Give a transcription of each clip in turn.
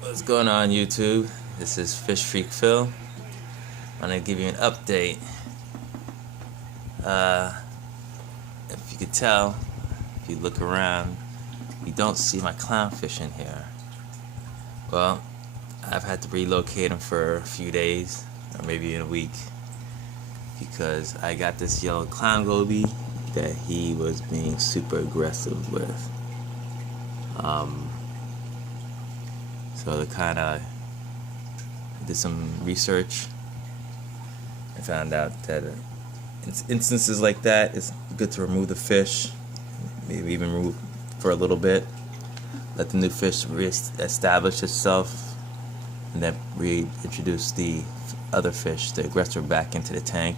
What's going on, YouTube? This is Fish Freak Phil. I'm gonna give you an update. If you could tell, if you look around, you don't see my clownfish in here. Well, I've had to relocate him for a few days, or maybe in a week, because I got this yellow clown goby that he was being super aggressive with. So to kind of did some research and found out that in instances like that, it's good to remove the fish, maybe even remove for a little bit, let the new fish re-establish itself, and then reintroduce the other fish, the aggressor, back into the tank.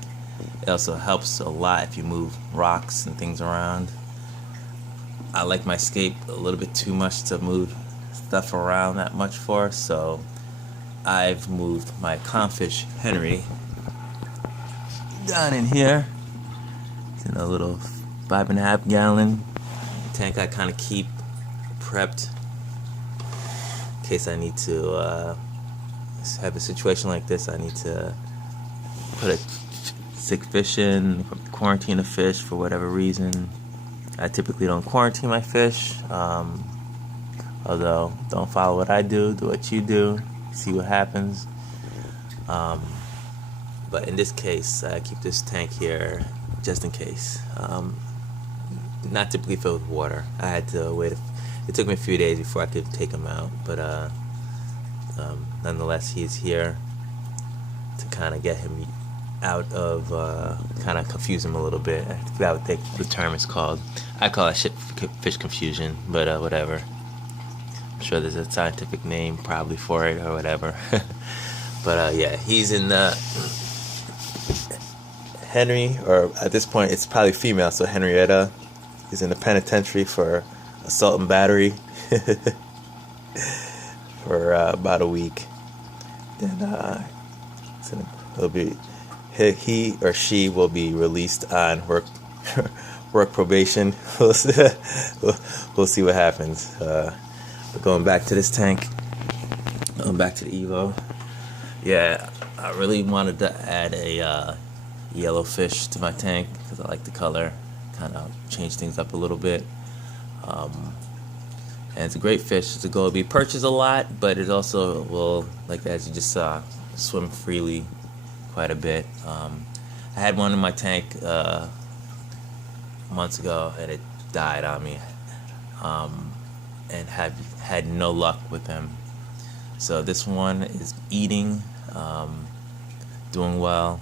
It also helps a lot if you move rocks and things around. I like my scape a little bit too much to move stuff around that much for, so I've moved my clownfish Henry down in here. It's in a little 5.5 gallon tank I kind of keep prepped in case I need to have a situation like this. I need to put a sick fish in, quarantine a fish for whatever reason. I typically don't quarantine my fish, although don't follow what I do what you do, see what happens. But in this case, I keep this tank here just in case. Not typically filled with water. I had to wait. It took me a few days before I could take him out, but nonetheless, he's here to kind of get him out of, kind of confuse him a little bit. I forgot what the term is called. I call it fish confusion, but whatever. I'm sure there's a scientific name probably for it or whatever. But yeah, he's in the Henry, or at this point it's probably female, so Henrietta is in the penitentiary for assault and battery for about a week. Then it'll be he or she will be released on work probation. We'll see what happens. But going back to this tank, going back to the Evo. Yeah, I really wanted to add a yellow fish to my tank because I like the color. Kind of change things up a little bit. And it's a great fish. It's a goby. Perches a lot, but it also will, like as you just saw, swim freely quite a bit. I had one in my tank months ago, and it died on me, and had no luck with him. So this one is eating, doing well.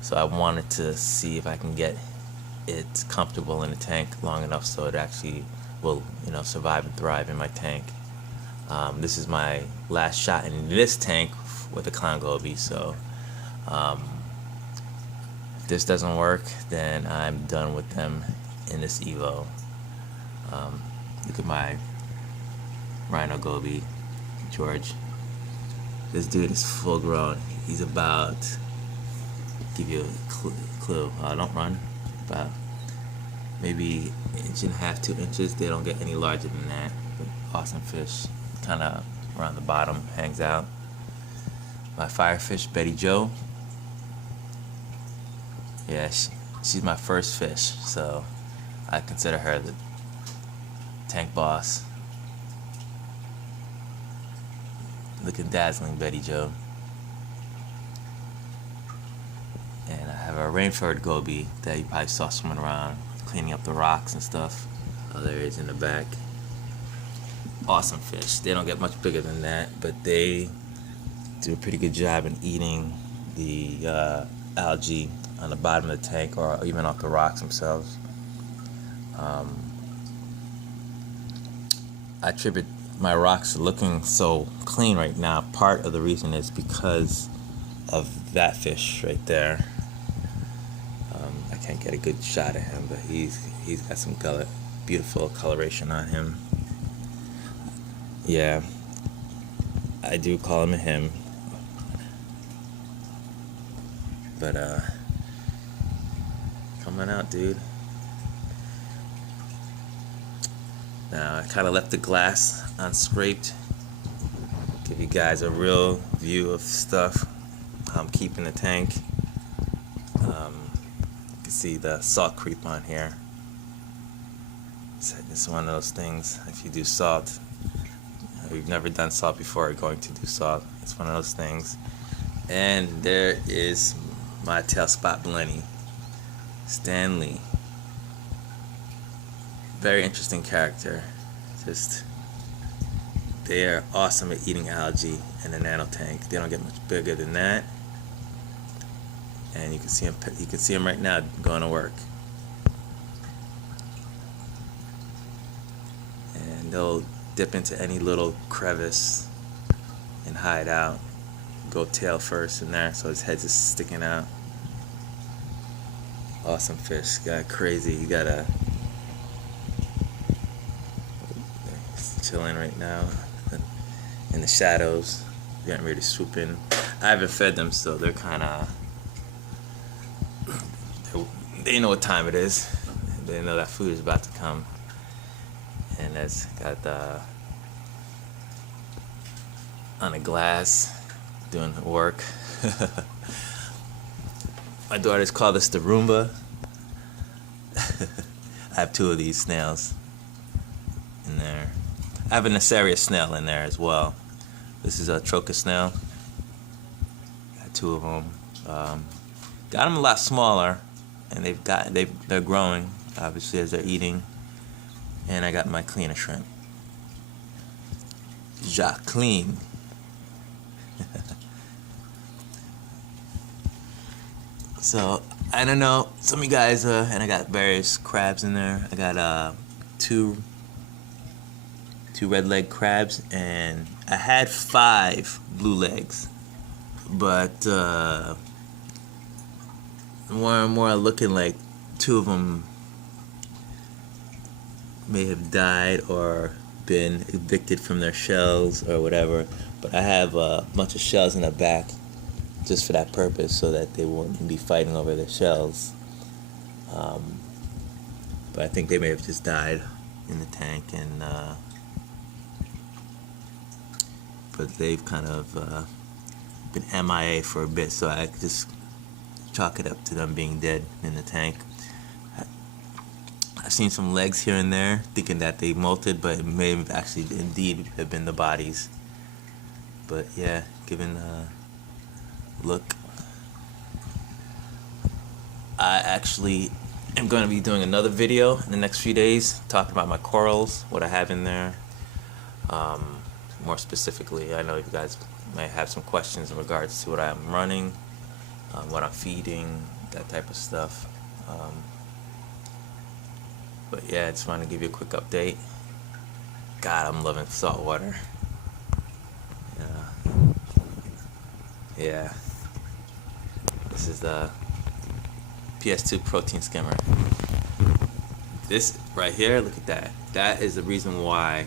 So I wanted to see if I can get it comfortable in the tank long enough so it actually will, survive and thrive in my tank. This is my last shot in this tank with a clown goby. So if this doesn't work, then I'm done with them in this Evo. Look at my rhino goby, George. This dude is full grown. He's about, give you a clue. Don't run. About maybe 1.5 to 2 inches. They don't get any larger than that. Awesome fish. Kind of around the bottom, hangs out. My firefish, Betty Joe. Yeah, she's my first fish, so I consider her the tank boss. Looking dazzling, Betty Joe. And I have a rain-furred goby that you probably saw swimming around, cleaning up the rocks and stuff. Oh, there he is in the back. Awesome fish. They don't get much bigger than that, but they do a pretty good job in eating the algae on the bottom of the tank, or even off the rocks themselves. I attribute my rocks looking so clean right now. Part of the reason is because of that fish right there. I can't get a good shot of him, but he's got some color, beautiful coloration on him. Yeah, I do call him a him, but coming out, dude. Now I kind of left the glass unscraped Give you guys a real view of stuff I'm keeping the tank. You can see the salt creep on here. It's one of those things, if you do salt, you've never done salt before, you're going to do salt. It's one of those things. And there is my tail spot blenny, Stanley. Very interesting character. Just, they are awesome at eating algae in a nano tank. They don't get much bigger than that. And you can see him right now going to work. And they'll dip into any little crevice and hide out. Go tail first in there, so his head's just sticking out. Awesome fish. Got crazy. You gotta. He's chilling right now in the shadows, getting ready to swoop in. I haven't fed them, so they're kind of. They know what time it is. They know that food is about to come. And that's got on a glass doing work. My daughters call this the Roomba. I have 2 of these snails in there. I have a Nacerius snail in there as well. This is a Trochus snail. Got 2 of them. Got them a lot smaller, and they're growing obviously as they're eating. And I got my cleaner shrimp, Jacqueline. So I don't know, some of you guys, and I got various crabs in there. I got 2 red leg crabs, and I had 5 blue legs, but more looking like 2 of them may have died or been evicted from their shells or whatever. But I have a bunch of shells in the back just for that purpose, so that they won't be fighting over their shells. But I think they may have just died in the tank, and but they've kind of been MIA for a bit, so I just chalk it up to them being dead in the tank. I've seen some legs here and there, thinking that they molted, but it may have actually indeed have been the bodies. But yeah, given look, I actually am going to be doing another video in the next few days talking about my corals, what I have in there. More specifically, I know you guys might have some questions in regards to what I'm running, what I'm feeding, that type of stuff. But yeah, I just want to give you a quick update. God, I'm loving salt water. Yeah. This is the PS2 protein skimmer. This right here, look at that. That is the reason why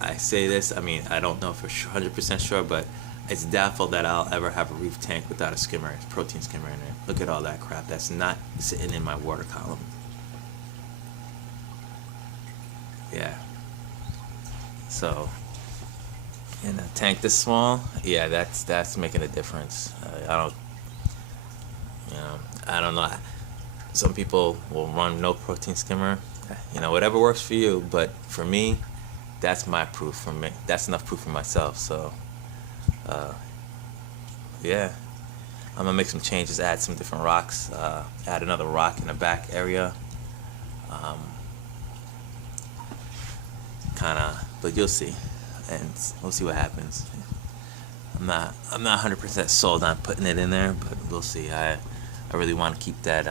I say this. I mean, I don't know for 100% sure, but it's doubtful that I'll ever have a reef tank without a skimmer, a protein skimmer in there. Look at all that crap. That's not sitting in my water column. Yeah. So, in a tank this small, yeah, that's making a difference. I don't know. Some people will run no protein skimmer. Whatever works for you. But for me, that's my proof. For me, that's enough proof for myself. So, yeah, I'm gonna make some changes. Add some different rocks. Add another rock in the back area. But you'll see, and we'll see what happens. I'm not 100% sold on putting it in there, but we'll see. I really want to keep that,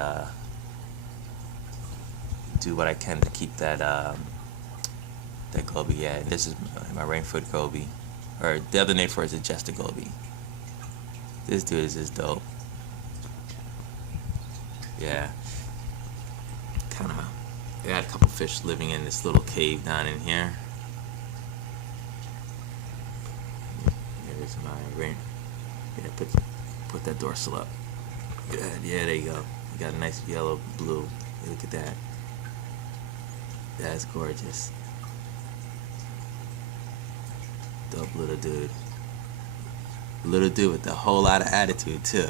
do what I can to keep that goby. Yeah, this is my rainfoot goby, or the other name for it is a jester goby. This dude is just dope. Yeah, I got a couple fish living in this little cave down in here. There's my rain. Yeah, put that dorsal up. Good. Yeah, there you go. You got a nice yellow blue. Look at that. That's gorgeous. Dope little dude. Little dude with a whole lot of attitude too.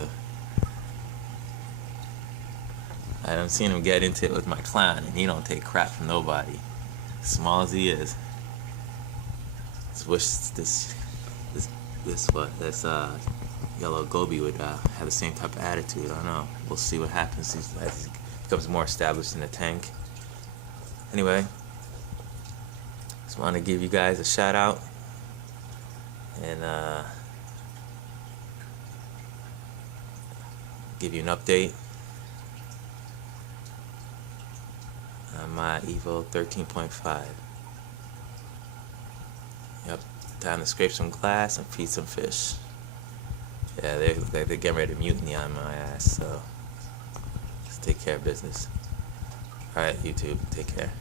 I've seen him get into it with my clown, and he don't take crap from nobody, small as he is. Just wish this yellow goby would have the same type of attitude. I don't know. We'll see what happens as he becomes more established in the tank. Anyway, just want to give you guys a shout out and give you an update on my EVO 13.5. Yep, time to scrape some glass and feed some fish. Yeah, they're getting ready to mutiny on my ass, so let's take care of business. Alright, YouTube, take care.